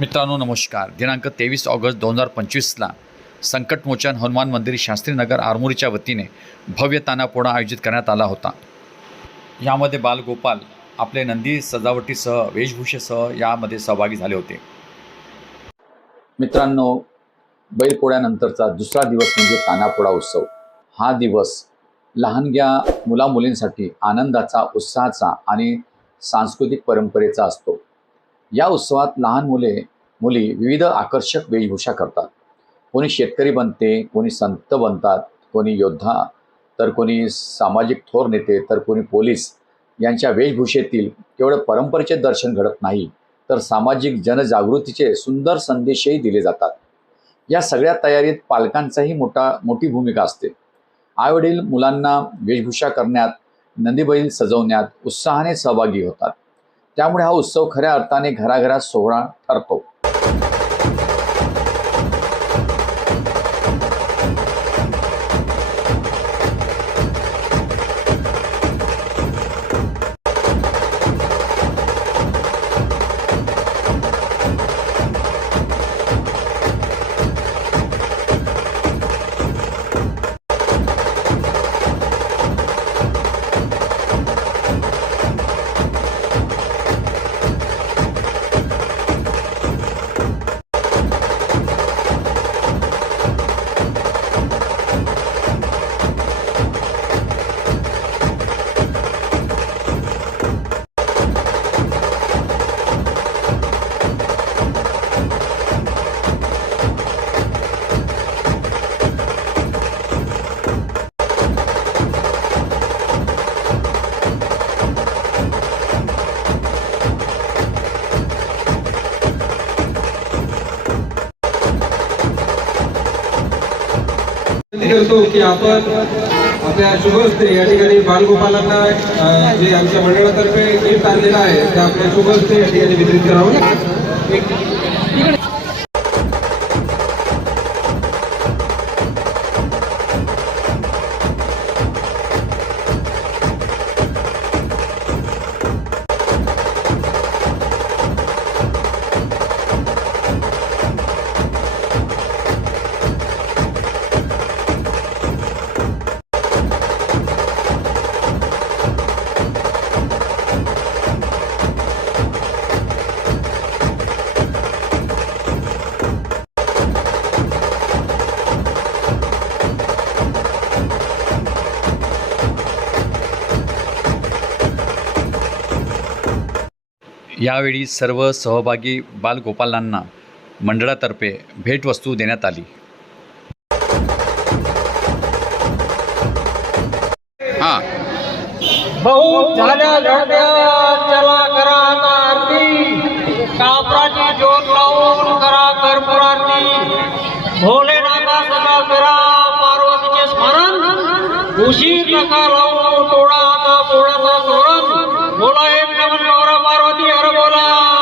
मित्रांनो नमस्कार. दिनांक तेवीस ऑगस्ट दोन हजार पंचवीसला संकटमोचन हनुमान मंदिर शास्त्रीनगर आरमोरीच्या वतीने भव्य तानापोणा आयोजित करण्यात आला होता. यामध्ये बालगोपाल आपले नंदी सजावटीसह वेशभूषेसह यामध्ये सहभागी झाले होते. मित्रांनो बैलपोळ्यानंतरचा दुसरा दिवस म्हणजे तानापोळा उत्सव. हा दिवस लहानग्या मुलामुलींसाठी आनंदाचा उत्साहाचा आणि सांस्कृतिक परंपरेचा असतो. या उत्सवात लहान मुले मुली विविध आकर्षक वेशभूषा करतात. कोणी शेतकरी बनते कोणी संत बनतात कोणी योद्धा तर कोणी सामाजिक थोर नेते तर कोणी पोलीस. यांच्या वेशभूषेतील केवळ परंपरेचे दर्शन घडत नाही तर सामाजिक जनजागृतीचे सुंदर संदेशही दिले जातात. या सगळ्या तयारीत पालकांचाही मोठा मोठी भूमिका असते. आईवडील मुलांना वेशभूषा करण्यात नंदीबैल सजवण्यात उत्साहाने सहभागी होतात. त्यामुळे हा उत्सव खऱ्या अर्थाने घराघरात सोहळा ठरतो. करतो की आपण आपल्या शुभस्ते या ठिकाणी बालगोपालांना जे आमच्या मंडळातर्फे गिफ्ट आणलेलं आहे ते आपल्या शुभस्ते या ठिकाणी वितरित करावं. यावेळी सर्व सहभागी बालगोपालांना मंडळातर्फे भेटवस्तू देण्यात आली. हां. बहुत झाल्या झडत्या चला करा आता आरती. कापराची ज्योत लावून करा भोलेनाथा सदा करा पार्वतीचे स्मरण. उशीर नका लावू तोडा आता पोळ्याचा तोरण. बोला বলা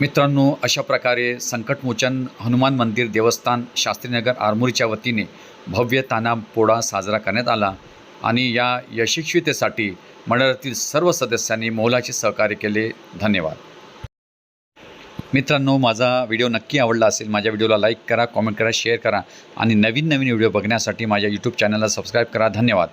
मित्रांनो अशा प्रकारे संकटमोचन हनुमान मंदिर देवस्थान शास्त्रीनगर आरमोरीच्या वतीने भव्य तानापोळा साजरा करण्यात आला आणि या यशस्वीतेसाठी मंडळातील सर्व सदस्यांनी मोलाचे सहकार्य केले. धन्यवाद. मित्रांनो माझा व्हिडिओ नक्की आवडला असेल माझ्या व्हिडिओला लाईक करा कॉमेंट करा शेअर करा आणि नवीन नवीन व्हिडिओ बघण्यासाठी माझ्या यूट्यूब चॅनलला सबस्क्राईब करा. धन्यवाद.